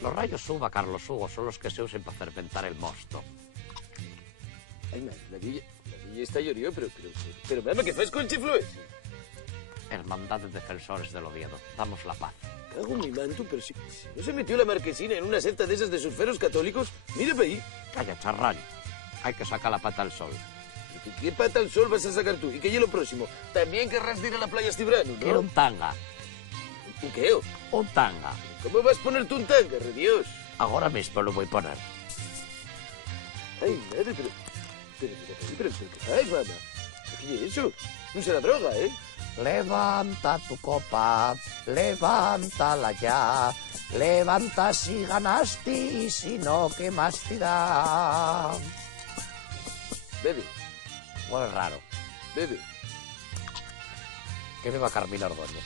Los rayos uva, Carlos Hugo, son los que se usan para fermentar el mosto. Ay, madre, la vieya está llorió, pero, mamá, ¿qué fas con el chiflo ese? Hermandad de Defensores del Oviedo, damos la paz. Cago en mi manto, pero si no se metió la Marquesina en una secta de esas de surferos católicos, mira para ahí. Calla, charrán. Hay que sacar la pata al sol. ¿Qué pata al sol vas a sacar tú? ¿Y qué es lo próximo? También querrás ir a la playa este verano, ¿no? Quiero un tanga. ¿Un qué? Un tanga. ¿Cómo vas a poner tú un tanga, re Dios? Ahora mismo lo voy a poner. Ay, madre, pero ¿qué haces, mamá? ¿Qué es eso? No será droga, ¿eh? Levanta tu copa, levántala ya. Levanta si ganaste y si no, ¿qué más te da? Bebe. Bueno, es raro. Bebe. Que beba Carmina Ordóñez.